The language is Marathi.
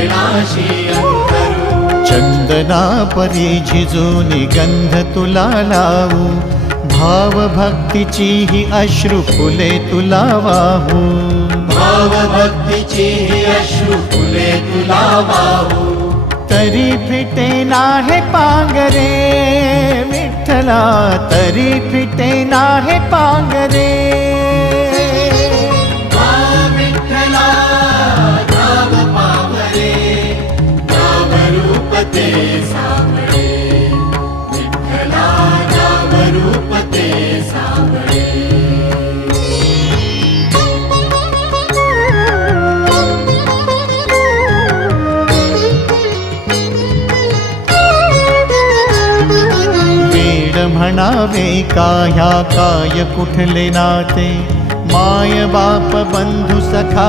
चरणाशी अंतरू। चंदना परी झिजूनी गंध तुला लावू, भाव भक्तीची ही अश्रु फुले तुला वाहू। भाव भक्तीची ही अश्रु फुले तुला वाहू। तरी फिटे नाहे पांगरे विठ्ठला, तरी फिटे नाहे पांगरे। विठ्ठला नाम पावरे, नाम रूप ते सावळे। विठ्ठला नाम रूप ते सावळे। म्हणावे काह्या काय कुठले नाते, माय बाप बंधू सखा